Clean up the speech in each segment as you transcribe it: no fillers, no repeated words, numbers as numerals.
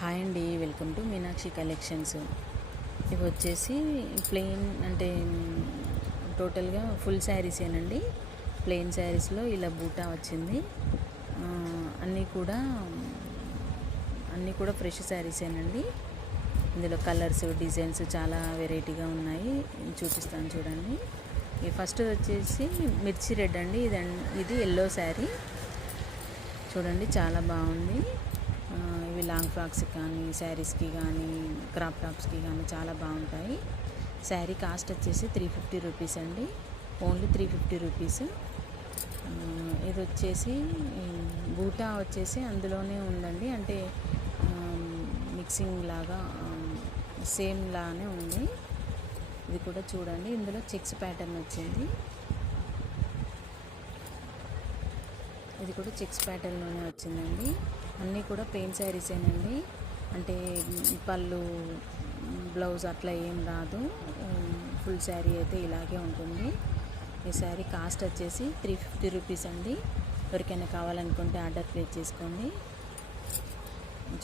Hi అండి, welcome to Meenakshi collections. ఇవి వచ్చేసి ప్లెయిన్ అంటే టోటల్గా ఫుల్ శారీసేనండి. ప్లెయిన్ శారీస్లో ఇలా బూటా వచ్చింది. అన్నీ కూడా ఫ్రెష్ శారీసేనండి. ఇందులో కలర్స్, డిజైన్స్ చాలా వెరైటీగా ఉన్నాయి. చూపిస్తాను చూడండి. ఈ ఫస్ట్ వచ్చేసి మిర్చి రెడ్ అండి. ఇది ఎల్లో శారీ చూడండి, చాలా బాగుంది. ఇవి లాంగ్ ఫ్రాక్స్కి కానీ, శారీస్కి కానీ, క్రాప్ టాప్స్కి కానీ చాలా బాగుంటాయి. శారీ కాస్ట్ వచ్చేసి 350 రూపీస్ అండి, ఓన్లీ 350 రూపీస్. ఇది వచ్చేసి బూటా వచ్చేసి అందులోనే ఉందండి, అంటే మిక్సింగ్ లాగా సేమ్ లానే ఉంది. ఇది కూడా చూడండి, ఇందులో చెక్స్ ప్యాటర్న్ వచ్చింది. ఇది కూడా చెక్స్ ప్యాటర్న్లోనే వచ్చిందండి. అన్నీ కూడా ప్లెయిన్ శారీసేనండి, అంటే పళ్ళు, బ్లౌజ్ అట్లా ఏం రాదు. ఫుల్ శారీ అయితే ఇలాగే ఉంటుంది. ఈ శారీ కాస్ట్ వచ్చేసి 350 రూపీస్ అండి. ఎవరికైనా కావాలనుకుంటే ఆర్డర్ ప్లేస్ చేసుకోండి.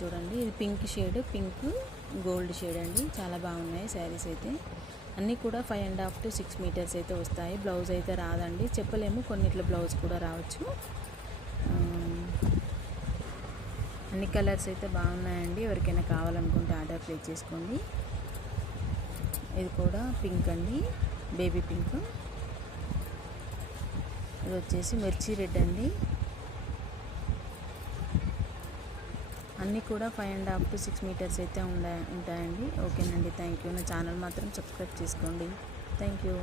చూడండి, ఇది pink shade, pink gold shade అండి. చాలా బాగున్నాయి శారీస్ అయితే. అన్నీ కూడా 5.5 to 6 మీటర్స్ అయితే వస్తాయి. బ్లౌజ్ అయితే రాదండి, చెప్పలేము, కొన్నిట్లో బ్లౌజ్ కూడా రావచ్చు. అన్ని కలర్స్ అయితే బాగున్నాయండి. ఎవరికైనా కావాలనుకుంటే ఆర్డర్ ప్లేస్ చేసుకోండి. ఇది కూడా పింక్ అండి, బేబీ పింక్. ఇది వచ్చేసి మిర్చి రెడ్ అండి. అన్నీ కూడా 5.5 to 6 మీటర్స్ అయితే ఉంటాయండి. ఓకేనండి, థ్యాంక్ యూ. నా ఛానల్ మాత్రం సబ్స్క్రైబ్ చేసుకోండి. Thank you.